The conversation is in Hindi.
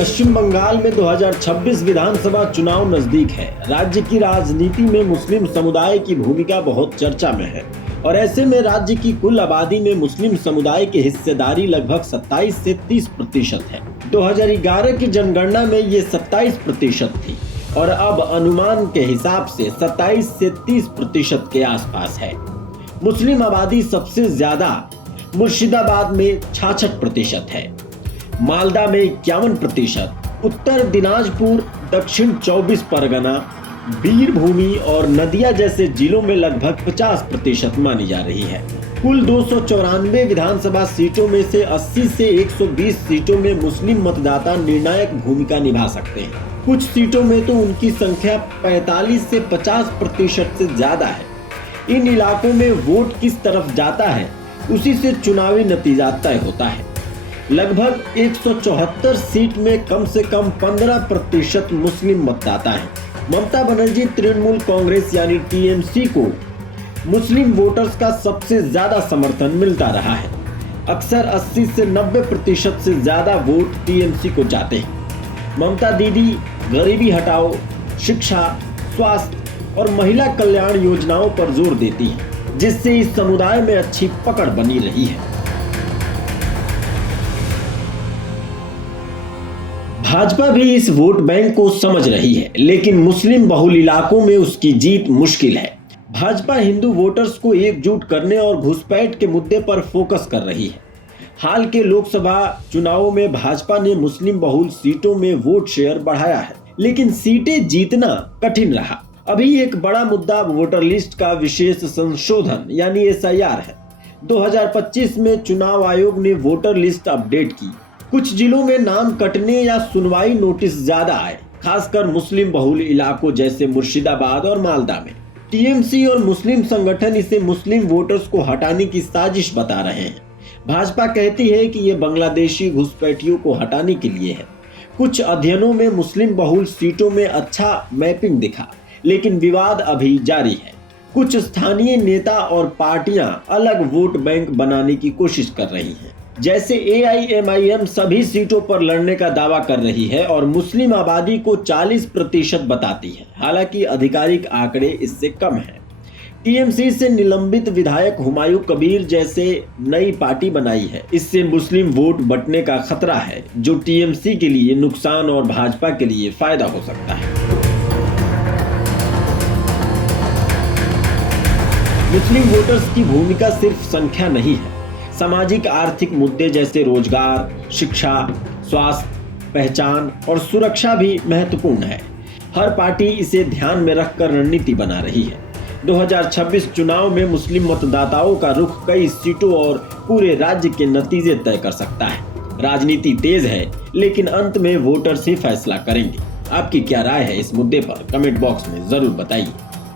पश्चिम बंगाल में 2026 विधानसभा चुनाव नजदीक है। राज्य की राजनीति में मुस्लिम समुदाय की भूमिका बहुत चर्चा में है और ऐसे में राज्य की कुल आबादी में मुस्लिम समुदाय की हिस्सेदारी लगभग 27 से 30% है। 2011 की जनगणना में ये 27% थी और अब अनुमान के हिसाब से 27 से 30% के आसपास है। मुस्लिम आबादी सबसे ज्यादा मुर्शिदाबाद में 66% है, मालदा में 51%, उत्तर दिनाजपुर, दक्षिण 24 परगना, बीरभूमि और नदिया जैसे जिलों में लगभग 50% मानी जा रही है। कुल 294 विधानसभा सीटों में से 80 से 120 सीटों में मुस्लिम मतदाता निर्णायक भूमिका निभा सकते हैं। कुछ सीटों में तो उनकी संख्या 45 से 50% से ज्यादा है। इन इलाकों में वोट किस तरफ जाता है उसी से चुनावी नतीजा तय होता है। लगभग 174 सीट में कम से कम 15% मुस्लिम मतदाता हैं। ममता बनर्जी तृणमूल कांग्रेस यानी टीएमसी को मुस्लिम वोटर्स का सबसे ज्यादा समर्थन मिलता रहा है। अक्सर 80 से 90% से ज्यादा वोट टीएमसी को जाते हैं। ममता दीदी गरीबी हटाओ, शिक्षा, स्वास्थ्य और महिला कल्याण योजनाओं पर जोर देती है, जिससे इस समुदाय में अच्छी पकड़ बनी रही है। भाजपा भी इस वोट बैंक को समझ रही है, लेकिन मुस्लिम बहुल इलाकों में उसकी जीत मुश्किल है। भाजपा हिंदू वोटर्स को एकजुट करने और घुसपैठ के मुद्दे पर फोकस कर रही है। हाल के लोकसभा चुनावों में भाजपा ने मुस्लिम बहुल सीटों में वोट शेयर बढ़ाया है, लेकिन सीटें जीतना कठिन रहा। अभी एक बड़ा मुद्दा वोटर लिस्ट का विशेष संशोधन यानी एसआईआर है। 2025 में चुनाव आयोग ने वोटर लिस्ट अपडेट की। कुछ जिलों में नाम कटने या सुनवाई नोटिस ज्यादा आए, खासकर मुस्लिम बहुल इलाकों जैसे मुर्शिदाबाद और मालदा में। टीएमसी और मुस्लिम संगठन इसे मुस्लिम वोटर्स को हटाने की साजिश बता रहे हैं। भाजपा कहती है कि ये बांग्लादेशी घुसपैठियों को हटाने के लिए है। कुछ अध्ययनों में मुस्लिम बहुल सीटों में अच्छा मैपिंग दिखा, लेकिन विवाद अभी जारी है। कुछ स्थानीय नेता और पार्टियां अलग वोट बैंक बनाने की कोशिश कर रही हैं। जैसे एआईएमआईएम सभी सीटों पर लड़ने का दावा कर रही है और मुस्लिम आबादी को 40% बताती है, हालांकि आधिकारिक आंकड़े इससे कम हैं। टीएमसी से निलंबित विधायक हुमायूं कबीर जैसे नई पार्टी बनाई है। इससे मुस्लिम वोट बंटने का खतरा है, जो टीएमसी के लिए नुकसान और भाजपा के लिए फायदा हो सकता है। मुस्लिम वोटर्स की भूमिका सिर्फ संख्या नहीं है। सामाजिक आर्थिक मुद्दे जैसे रोजगार, शिक्षा, स्वास्थ्य, पहचान और सुरक्षा भी महत्वपूर्ण है। हर पार्टी इसे ध्यान में रखकर रणनीति बना रही है। 2026 चुनाव में मुस्लिम मतदाताओं का रुख कई सीटों और पूरे राज्य के नतीजे तय कर सकता है। राजनीति तेज है, लेकिन अंत में वोटर्स ही फैसला करेंगे। आपकी क्या राय है इस मुद्दे पर? कमेंट बॉक्स में जरूर बताइए।